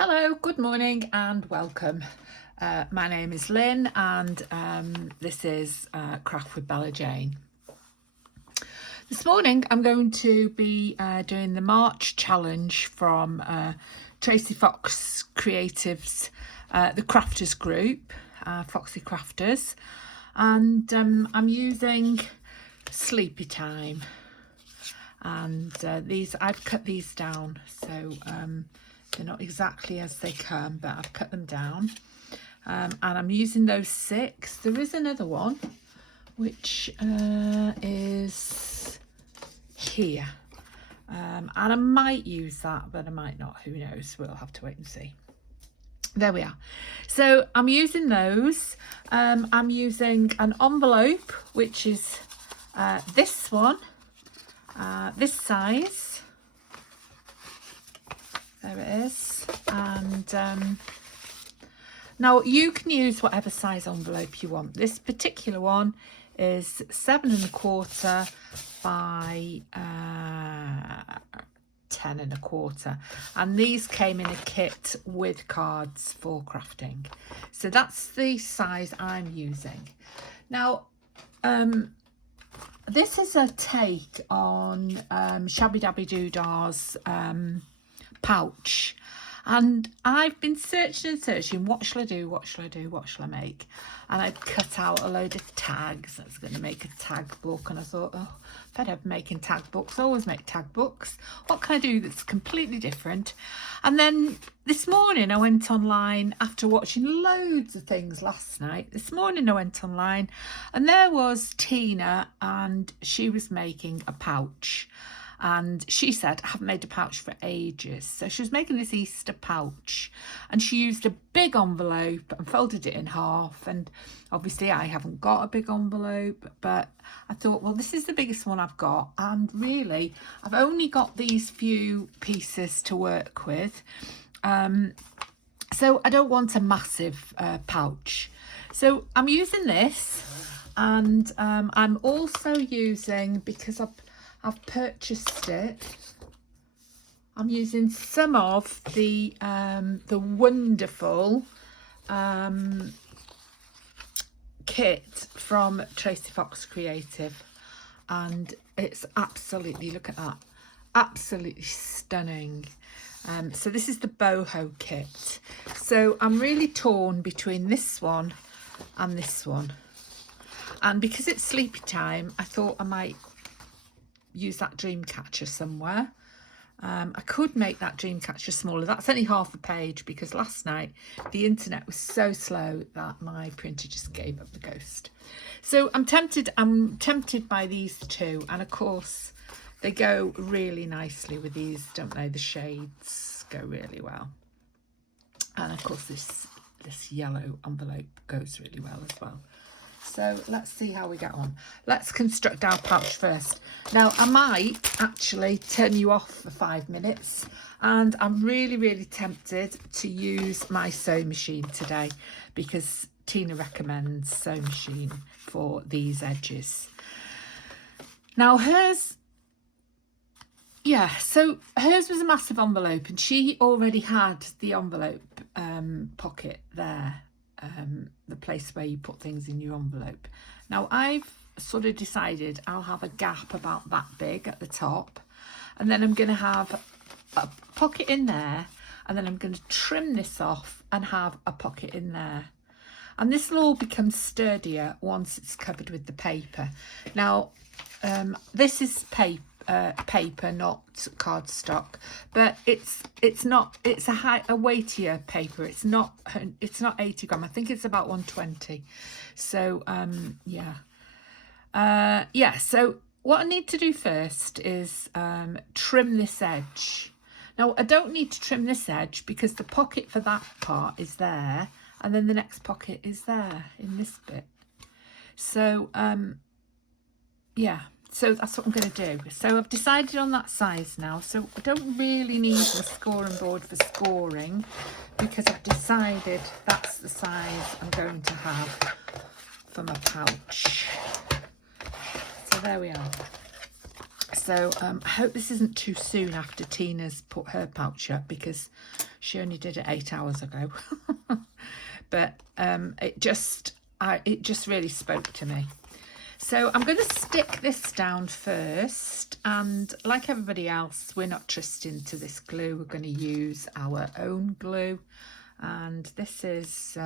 Hello, good morning and welcome. My name is Lynn and this is Craft with Bella Jane. This morning I'm going to be doing the March challenge from Tracie Fox Creatives, the Crafters group, Foxy Crafters, and I'm using Sleepy Time, and I've cut these down, so they're not exactly as they come, but I've cut them down, and I'm using those 6. There is another one which is here, and I might use that, but I might not, who knows, we'll have to wait and see. There we are. So I'm using those. I'm using an envelope, which is this one, this size. There it is. And now you can use whatever size envelope you want. This particular one is 7 1/4 by 10 1/4, and these came in a kit with cards for crafting. So that's the size I'm using. Now this is a take on Shabby Dabby Doodah's pouch, and I've been searching, what shall I do, what shall I make? And I cut out a load of tags. I was going to make a tag book, and I thought, oh, fed up making tag books. I always make tag books. What can I do that's completely different? And then this morning I went online, after watching loads of things last night. This morning I went online and there was Tina, and she was making a pouch. And she said, I haven't made a pouch for ages. So she was making this Easter pouch, and she used a big envelope and folded it in half. And obviously I haven't got a big envelope, but I thought, well, this is the biggest one I've got. And really, I've only got these few pieces to work with. So I don't want a massive pouch. So I'm using this, and I'm also using, because I've purchased it, I'm using some of the wonderful kit from Tracie Fox Creative, and it's absolutely, look at that, absolutely stunning. So this is the Boho Kit. So I'm really torn between this one and this one, and because it's Sleepy Time, I thought I might use that dream catcher somewhere. I could make that dream catcher smaller. That's only half a page, because last night the internet was so slow that my printer just gave up the ghost. So I'm tempted by these two, and of course they go really nicely with these, don't they? The shades go really well, and of course this yellow envelope goes really well as well. So let's see how we get on. Let's construct our pouch first. Now I might actually turn you off for 5 minutes, and I'm really tempted to use my sewing machine today, because Tina recommends sewing machine for these edges. Now hers, so hers was a massive envelope, and she already had the envelope pocket there. The place where you put things in your envelope. Now I've sort of decided I'll have a gap about that big at the top, and then I'm going to have a pocket in there, and then I'm going to trim this off and have a pocket in there, and this will all become sturdier once it's covered with the paper. Now this is paper, not cardstock, but it's a weightier paper. It's not 80 gram. I think it's about 120. So so what I need to do first is trim this edge. Now I don't need to trim this edge, because the pocket for that part is there, and then the next pocket is there in this bit. So so that's what I'm going to do. So I've decided on that size now. So I don't really need the scoring board for scoring, because I've decided that's the size I'm going to have for my pouch. So there we are. So I hope this isn't too soon after Tina's put her pouch up, because she only did it 8 hours ago. But it just really spoke to me. So I'm going to stick this down first, and like everybody else, we're not trusting to this glue. We're going to use our own glue, and this is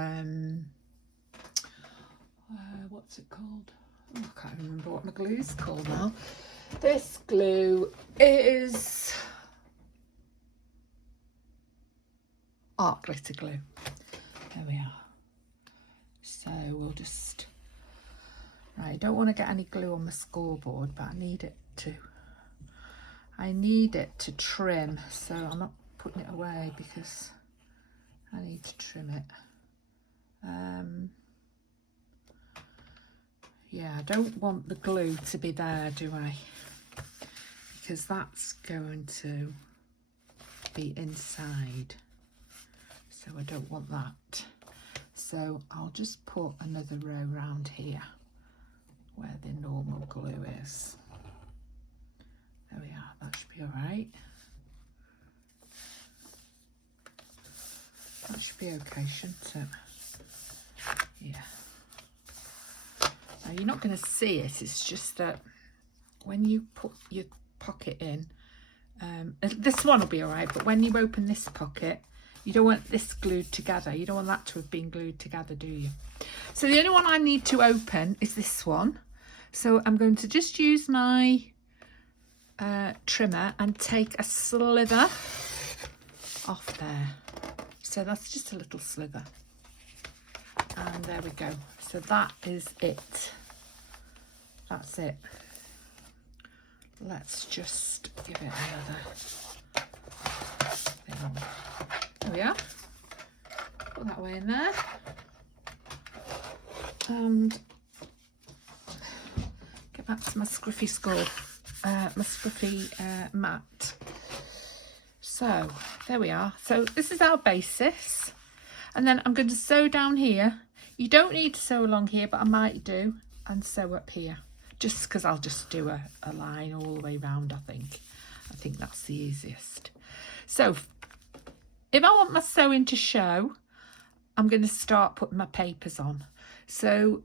what's it called? Oh, I can't remember what my glue is called now. This glue is art glitter glue. There we are. So we'll just, right, I don't want to get any glue on my scoreboard, but I need it to trim, so I'm not putting it away because I need to trim it. Yeah, I don't want the glue to be there, do I? Because that's going to be inside, so I don't want that. So I'll just put another row around here where the normal glue is. There we are, that should be all right. That should be okay, shouldn't it? Yeah. Now you're not going to see it, it's just that when you put your pocket in, this one will be all right, but when you open this pocket, you don't want this glued together. You don't want that to have been glued together, do you? So the only one I need to open is this one. So I'm going to just use my trimmer and take a slither off there. So that's just a little slither. And there we go. So that is it. That's it. Let's just give it another thing on. There we are. Put that away in there. And get back to my scruffy mat. So there we are. So this is our basis. And then I'm going to sew down here. You don't need to sew along here, but I might do, and sew up here. Just because I'll just do a line all the way around, I think. I think that's the easiest. So if I want my sewing to show, I'm going to start putting my papers on. So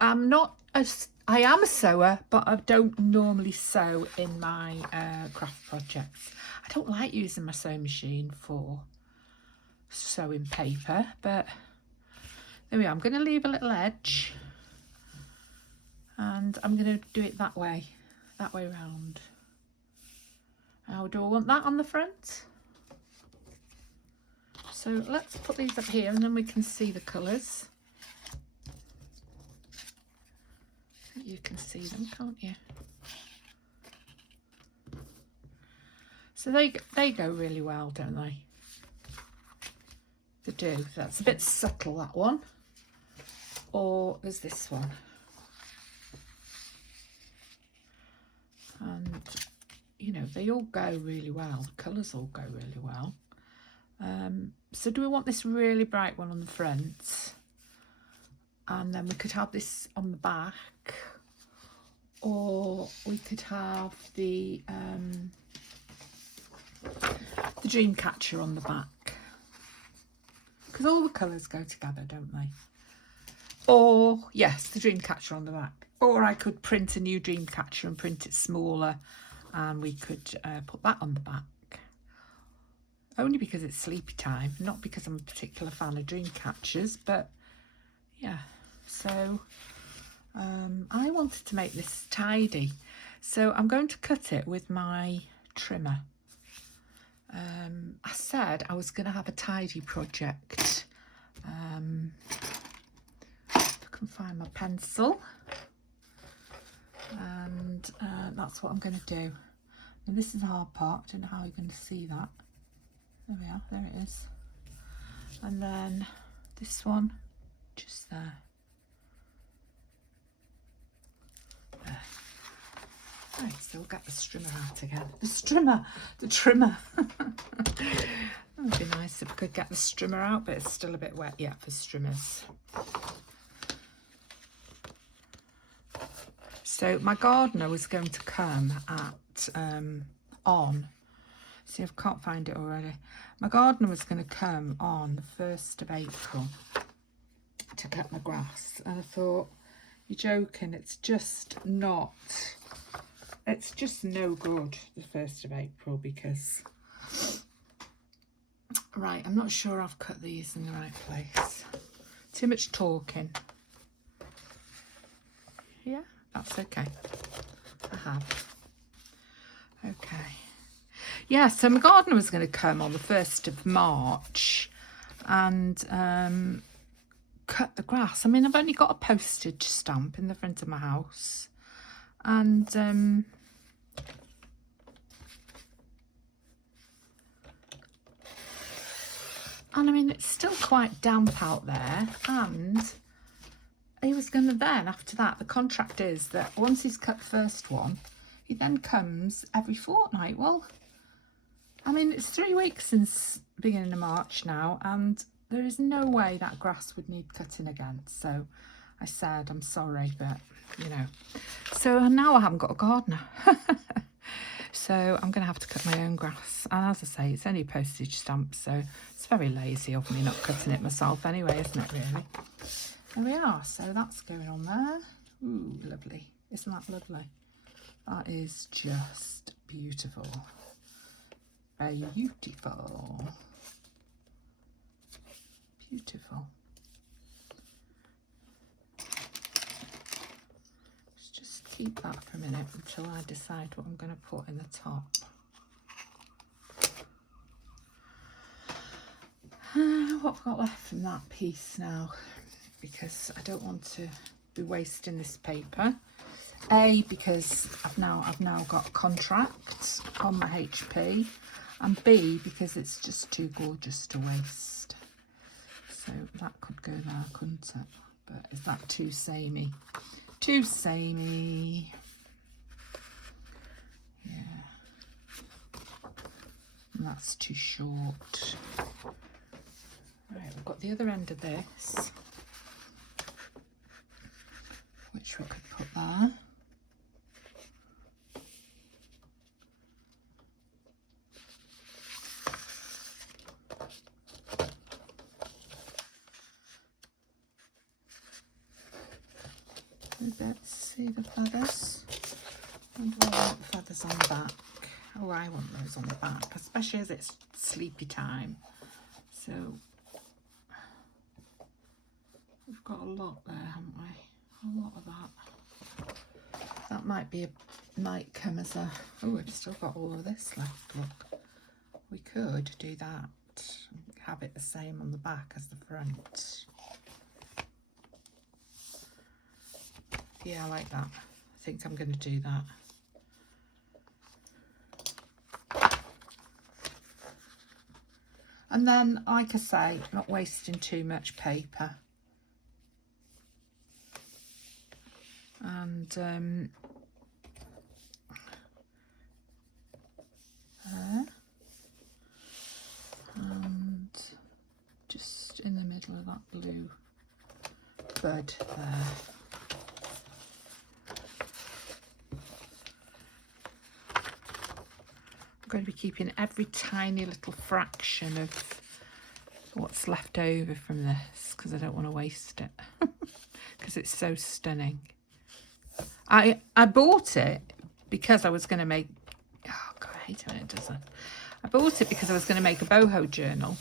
I am a sewer, but I don't normally sew in my craft projects. I don't like using my sewing machine for sewing paper, but there we are. I'm going to leave a little edge, and I'm going to do it that way round. How do I want that on the front? So let's put these up here, and then we can see the colours. You can see them, can't you? So they go really well, don't they? They do. That's a bit subtle, that one. Or there's this one. And, you know, they all go really well. The colours all go really well. So do we want this really bright one on the front? And then we could have this on the back. Or we could have the dream catcher on the back. Because all the colours go together, don't they? Or, yes, the dream catcher on the back. Or I could print a new dream catcher and print it smaller, and we could put that on the back. Only because it's sleepy time, not because I'm a particular fan of dream catchers, but yeah. So I wanted to make this tidy, so I'm going to cut it with my trimmer. I said I was going to have a tidy project. If I can find my pencil, and that's what I'm going to do. And this is the hard part. I don't know how you're going to see that. There we are, there it is. And then this one just there. There. Right, so we'll get the strimmer out again. The trimmer. That would be nice if I could get the strimmer out, but it's still a bit wet yet for strimmers. So my gardener was going to come at it on. See, I can't find it already. My gardener was going to come on the 1st of April to cut my grass, and I thought, you're joking, it's just no good the 1st of April, because, right, I'm not sure I've cut these in the right place. Too much talking. Yeah, that's okay. I have. Okay. Yeah, so my gardener was going to come on the 1st of March and cut the grass. I mean, I've only got a postage stamp in the front of my house, and I mean, it's still quite damp out there, and he was going to then, after that, the contract is that once he's cut the first one, he then comes every fortnight. Well, I mean, it's 3 weeks since the beginning of March now, and there is no way that grass would need cutting again. So I said, I'm sorry, but, you know. So now I haven't got a gardener. So I'm going to have to cut my own grass. And as I say, it's only a postage stamp, so it's very lazy of me not cutting it myself anyway, isn't it, really? There we are. So that's going on there. Ooh, lovely. Isn't that lovely? That is just beautiful. Beautiful. Beautiful. Let's just keep that for a minute until I decide what I'm going to put in the top. What I've got left from that piece now, because I don't want to be wasting this paper. A, because I've now got a contract on my HP, and B, because it's just too gorgeous to waste. So that could go there, couldn't it? But is that too samey? Too samey. Yeah. And that's too short. Right, we've got the other end of this, which we could put there. Let's see the feathers. And I want feathers on the back. Oh, I want those on the back, especially as it's sleepy time. So we've got a lot there, haven't we? A lot of that. That might come as a. Oh, we've still got all of this left. Look, we could do that. Have it the same on the back as the front. Yeah, I like that. I think I'm going to do that. And then, like I say, not wasting too much paper. And there. And just in the middle of that blue bud there. I'm going to be keeping every tiny little fraction of what's left over from this, because I don't want to waste it, because it's so stunning. I bought it because I was going to make, oh God, I hate it when it does that. I bought it because I was going to make a boho journal,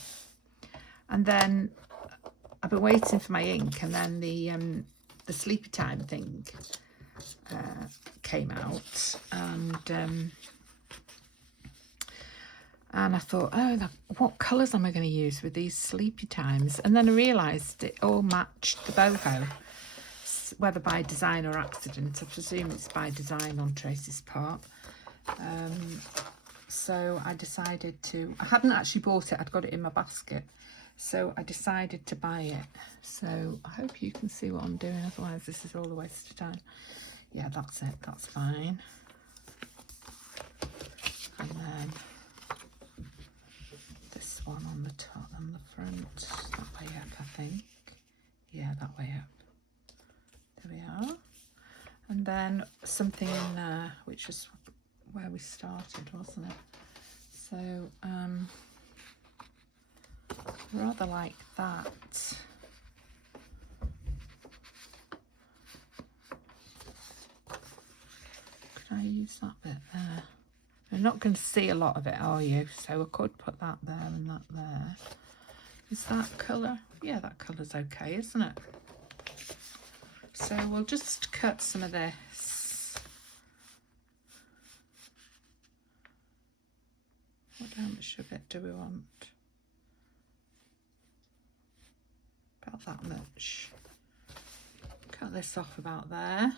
and then I've been waiting for my ink, and then the sleepy time thing came out, and I thought, oh, what colours am I going to use with these sleepy times? And then I realised it all matched the boho, whether by design or accident. I presume it's by design on Tracie's part. So I decided to, I hadn't actually bought it, I'd got it in my basket. So I decided to buy it. So I hope you can see what I'm doing, otherwise this is all a waste of time. Yeah, that's it, that's fine. And then this one on the top and the front, that way up, I think. Yeah, that way up. There we are. And then something in there, which was where we started, wasn't it? So rather like that. Could I use that bit there? You're not going to see a lot of it, are you? So I could put that there and that there. Is that colour? Yeah, that colour's okay, isn't it? So we'll just cut some of this. How much of it do we want? About that much. Cut this off about there.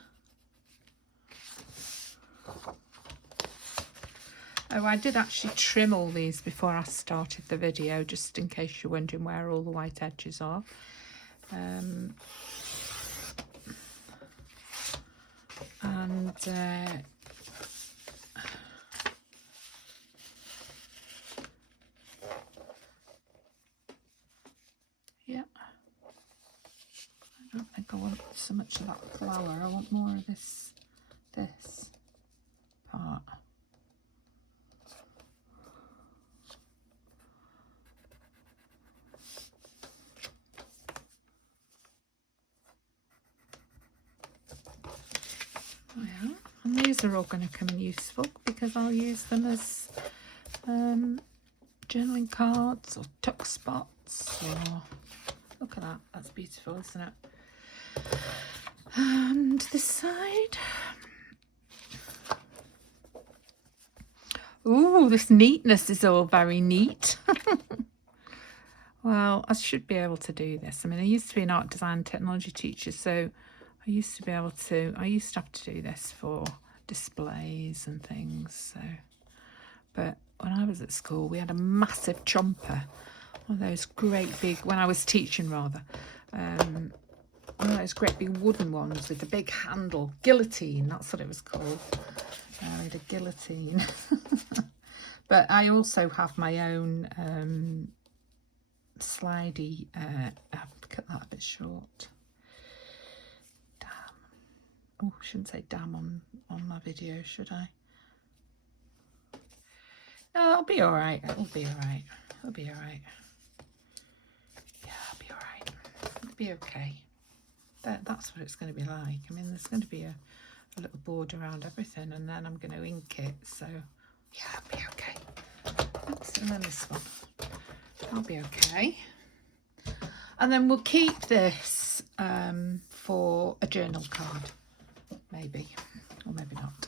Oh, I did actually trim all these before I started the video, just in case you're wondering where all the white edges are. Yeah, I don't think I want so much of that flower. I want more of this part. Oh yeah, and these are all going to come in useful because I'll use them as journaling cards or tuck spots. Or look at that, that's beautiful, isn't it? And this side. Ooh, this neatness is all very neat. Well, I should be able to do this. I mean, I used to be an art design technology teacher, so I used to have to do this for displays and things. So, but when I was at school, we had a massive chomper, one of those great big, when I was teaching rather, one of those great big wooden ones with the big handle, guillotine, that's what it was called. I had a guillotine. But I also have my own slidey, I've cut that a bit short. Damn. Oh, I shouldn't say damn on my video, should I? No, that'll be alright. It'll be alright. It'll be alright. Yeah, it'll be alright. It'll be okay. That's what it's going to be like. I mean, there's going to be a little border around everything, and then I'm going to ink it, so yeah, it'll be okay. Oops, and then this one. I'll be okay. And then we'll keep this for a journal card, maybe, or maybe not.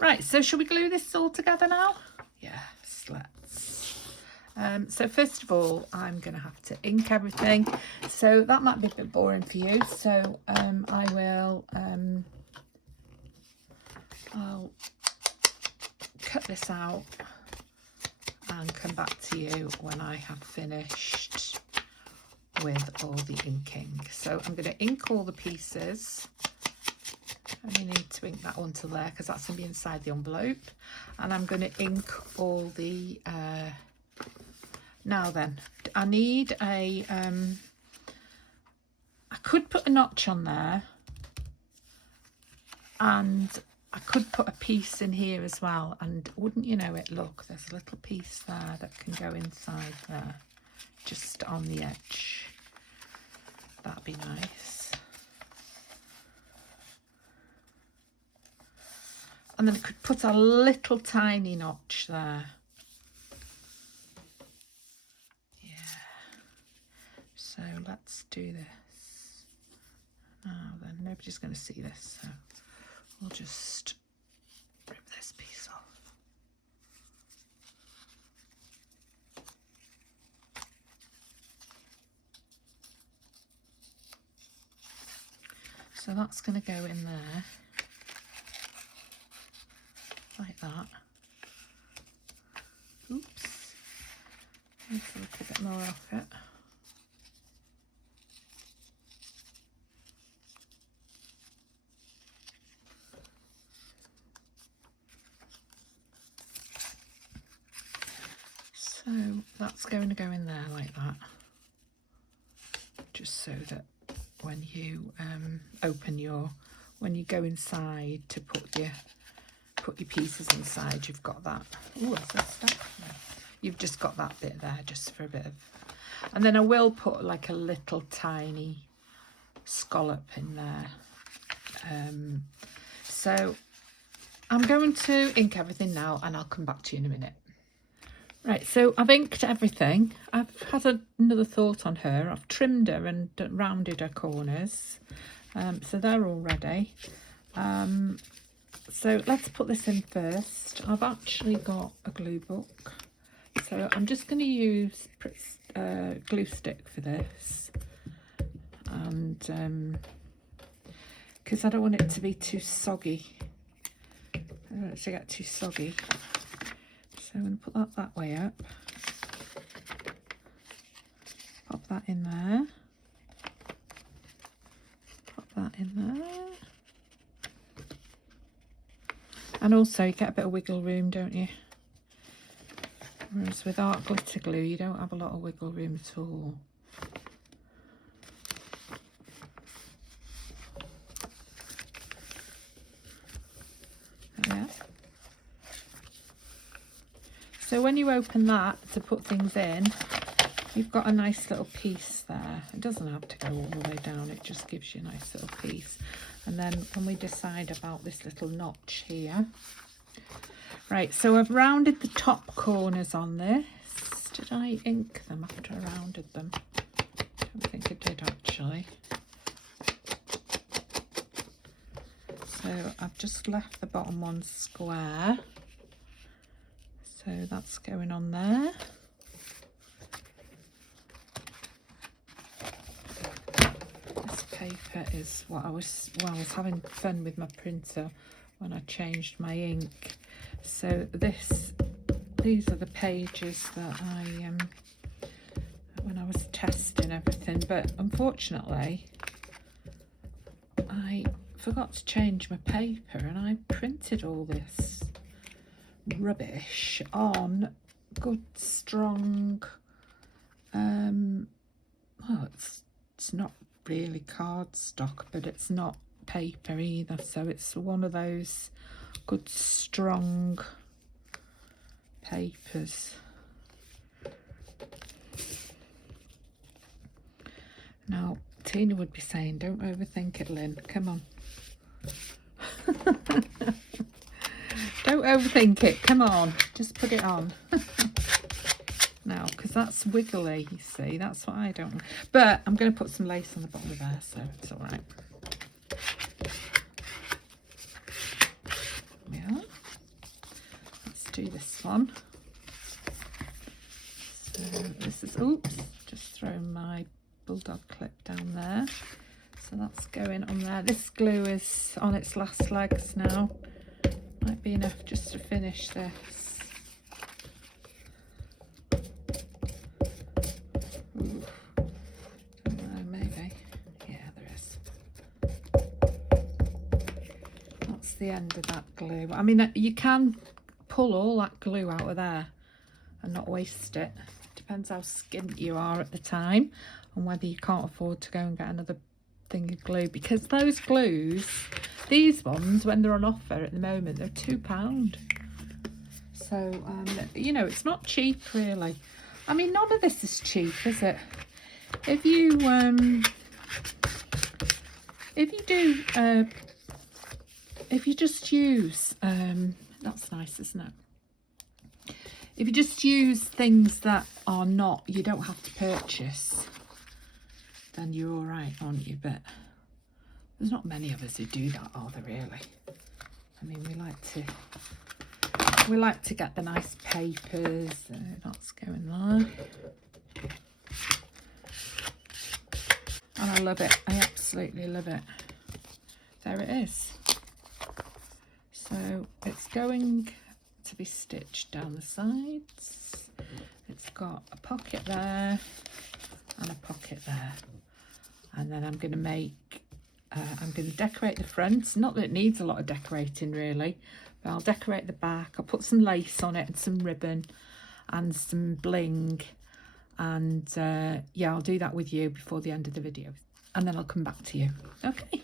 Right, so shall we glue this all together now? Yes, let's. So first of all, I'm going to have to ink everything. So that might be a bit boring for you. So I will. I'll cut this out and come back to you when I have finished with all the inking. So I'm going to ink all the pieces. I only need to ink that one to there because that's going to be inside the envelope. And I'm going to ink all the... Now then, I need a... I could put a notch on there. And I could put a piece in here as well, and wouldn't you know it, look, there's a little piece there that can go inside there, just on the edge. That'd be nice. And then I could put a little tiny notch there. Yeah. So let's do this. Now then, nobody's going to see this, so we'll just rip this piece off. So that's going to go in there, like that. Oops, need a little bit more off it. So that's going to go in there like that, just so that when you when you go inside to put your put your pieces inside, you've got that. Oh, is that stuff? No. You've just got that bit there just for a bit of... And then I will put like a little tiny scallop in there. So I'm going to ink everything now and I'll come back to you in a minute. Right, so I've inked everything. I've had another thought on her. I've trimmed her and rounded her corners. So they're all ready. So let's put this in first. I've actually got a glue book. So I'm just going to use glue stick for this. And because I don't want it to be too soggy. I don't want it to get too soggy. So I'm going to put that way up. Pop that in there. Pop that in there. And also you get a bit of wiggle room, don't you? Whereas with art glitter glue, you don't have a lot of wiggle room at all. Yeah. So when you open that to put things in, you've got a nice little piece there. It doesn't have to go all the way down, it just gives you a nice little piece. And then when we decide about this little notch here, right, so I've rounded the top corners on this. Did I ink them after I rounded them? I don't think I did actually. So I've just left the bottom one square. So that's going on there. This paper is what I was having fun with my printer when I changed my ink. So these are the pages that when I was testing everything, but unfortunately I forgot to change my paper and I printed all this rubbish on good strong well, it's not really cardstock, but it's not paper either, so it's one of those good strong papers. Now Tina would be saying, don't overthink it, Lynn, come on. Don't overthink it, come on, just put it on. Now, because that's wiggly, you see, that's what I don't want. But I'm going to put some lace on the bottom of there, so it's all right. Yeah, let's do this one. So this is, oops, just thrown my bulldog clip down there. So that's going on there. This glue is on its last legs now. Might be enough just to finish this. Ooh. Don't know, maybe. Yeah, there is. That's the end of that glue. I mean, you can pull all that glue out of there and not waste it. Depends how skint you are at the time and whether you can't afford to go and get another thing of glue, because those glues, these ones, when they're on offer at the moment, they're £2. So you know, it's not cheap really. I mean, none of this is cheap, is it? If you just use that's nice, isn't it? If you just use things that are not, you don't have to purchase, then you're all right, aren't you? But there's not many of us who do that, are there really? I mean, we like to get the nice papers. That's going there. And I love it. I absolutely love it. There it is. So it's going to be stitched down the sides. It's got a pocket there and a pocket there. And then I'm going to make, I'm going to decorate the front. Not that it needs a lot of decorating really, but I'll decorate the back. I'll put some lace on it and some ribbon and some bling. And yeah, I'll do that with you before the end of the video. And then I'll come back to you. Okay.